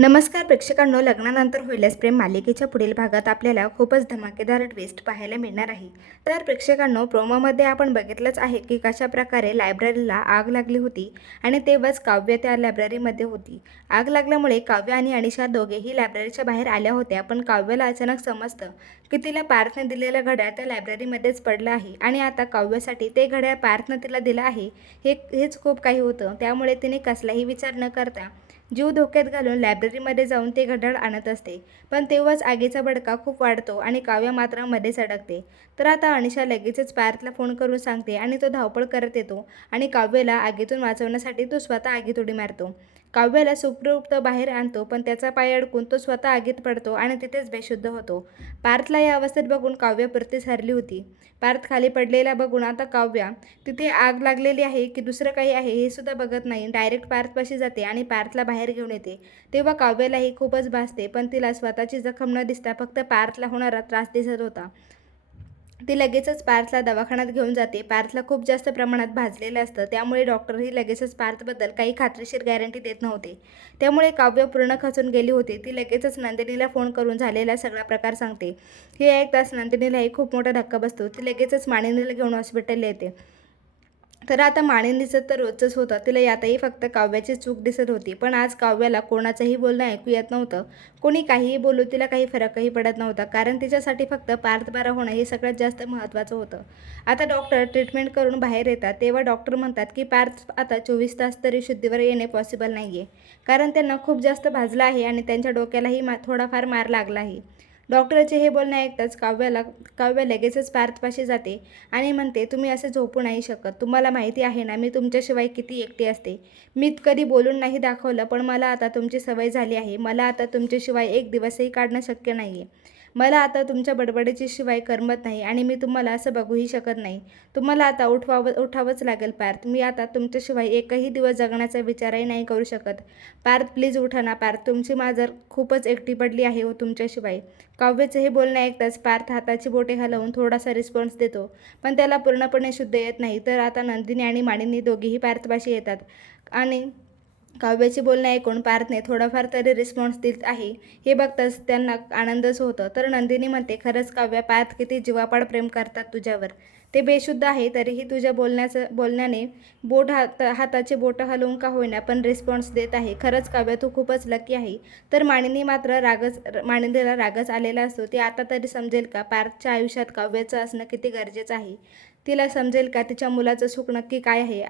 नमस्कार प्रेक्षकांनो लग्नानंतर होईलच प्रेम मालिकेच्या पुढील भागात आपल्याला खूपच धमाकेदार ट्विस्ट पाहायला मिळणार आहे. तर प्रेक्षकांनो प्रोमोमध्ये आपण बघितलंच आहे की कशा प्रकारे लायब्ररीला आग लागली होती आणि तेव्हाच काव्य त्या लायब्ररीमध्ये होती. आग लागल्यामुळे काव्य आणि अनिशा दोघेही लायब्ररीच्या बाहेर आल्या होत्या पण काव्याला अचानक समजतं की तिला पार्थने दिलेलं घड्याळ त्या लायब्ररीमध्येच पडलं आहे आणि आता काव्यासाठी ते घड्याळ पार्थनं तिला दिलं आहे. हे हेच खूप काही होतं. त्यामुळे तिने कसलाही विचार न करता जीव धोक्यात घालून लायब्ररीमध्ये जाऊन ते घड्याळ आणत असते. पण तेव्हाच आगीचा भडका खूप वाढतो आणि काव्य मात्र मध्येच अडकते तर आता अनिशा लगेचच पार्थला फोन करून सांगते आणि तो धावपळ करत येतो आणि काव्याला आगीतून वाचवण्यासाठी तो स्वतः आगीत उडी मारतो. काव्याला सुप्रुप्त बाहेर आणतो पण त्याचा पाय अडकून तो स्वतः आगीत पडतो आणि तिथेच बेशुद्ध होतो. पार्थला या अवस्थेत बघून काव्य परतीच हरली होती. पार्थ खाली पडलेला बघून आता काव्या तिथे आग लागलेली आहे की दुसरं काही आहे हे सुद्धा बघत नाही. डायरेक्ट पार्थपाशी जाते आणि पार्थला बाहेर घेऊन येते. तेव्हा काव्यालाही खूपच भासते पण तिला स्वतःची जखम न दिसता फक्त पार्थला होणारा त्रास दिसत होता. ती लगेचच पार्थला दवाखान्यात घेऊन जाते. पार्थला खूप जास्त प्रमाणात भाजलेलं असतं. त्यामुळे डॉक्टरही लगेचच पार्थबद्दल काही खात्रीशीर गॅरंटी देत नव्हते. त्यामुळे काव्य पूर्ण खचून गेली होती. ती लगेचच नंदिनीला फोन करून झालेला सगळा प्रकार सांगते. हे ऐकताच नंदिनीलाही खूप मोठा धक्का बसतो. ती लगेचच मानिनीला घेऊन हॉस्पिटलला येते. तर आता मानिनीचं तर रोजच होतं. तिला यातही फक्त काव्याची चूक दिसत होती. पण आज काव्याला कोणाचंही बोलणं ऐकू येत नव्हतं. कोणी काहीही बोलू तिला काही फरकही पडत नव्हता. कारण तिच्यासाठी फक्त पार्थ बरा होणं हे सगळ्यात जास्त महत्त्वाचं होतं. आता डॉक्टर ट्रीटमेंट करून बाहेर येतात. तेव्हा डॉक्टर म्हणतात की पार्थ आता चोवीस तास तरी शुद्धीवर येणे पॉसिबल नाही आहे कारण त्यांना खूप जास्त भाजलं आहे आणि त्यांच्या डोक्यालाही मा थोडाफार मार लागला आहे. डॉक्टरचे हे बोलणं ऐकताच काव्याला काव्य लगेचच पार्थपाशी जाते आणि म्हणते तुम्ही असे झोपू नाही शकत. तुम्हाला माहिती आहे ना मी तुमच्याशिवाय किती एकटी असते. मी कधी बोलून नाही दाखवलं पण मला आता तुमची सवय झाली आहे. मला आता तुमच्याशिवाय एक दिवसही काढणं शक्य नाही आहे मला आता तुमच्या बडबडीची शिवाय करमत नाही आणि मी तुम्हाला असं बघूही शकत नाही. तुम्हाला आता उठवावं उठावंच लागेल पार्थ. मी आता तुमच्याशिवाय एकही दिवस जगण्याचा विचारही नाही करू शकत. पार्थ प्लीज उठा ना पार्थ. तुमची माजर खूपच एकटी पडली आहे हो तुमच्याशिवाय काव्याचं हे बोलणं ऐकताच पार्थ हाताची बोटे हलवून थोडासा रिस्पॉन्स देतो. पण त्याला पूर्णपणे शुद्ध येत नाही. तर आता नंदिनी आणि माणिनी दोघीही पार्थपाशी येतात. आणि काव्याची बोलणे ऐकून पार्थने थोडाफार तरी रिस्पॉन्स देत आहे. हे बघताच त्यांना आनंदच होतं. तर नंदिनी म्हणते खरंच काव्या पार्थ किती जीवापाड प्रेम करतात तुझ्यावर. ते बेशुद्ध आहे तरीही तुझ्या बोलण्याचं बोलण्याने बोट हात हाताचे बोटं हलवून का होईना पण रिस्पॉन्स देत आहे. खरंच काव्य तू खूपच लकी आहे. तर मानिनी मात्र रागच मानिनीला रागच आलेला असतो. ते आता तरी समजेल का? पार्थच्या आयुष्यात काव्याचं असणं किती गरजेचं आहे? तिला समजेल का? तिच्या मुलाचं सुख नक्की काय आहे?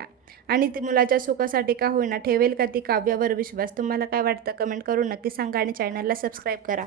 आणि ती मुलाच्या सुखासाठी का होईना? ठेवेल का ती काव्यावर विश्वास? तुम्हाला काय वाटतं? कमेंट करून नक्की सांगा आणि चॅनलला सबस्क्राईब करा.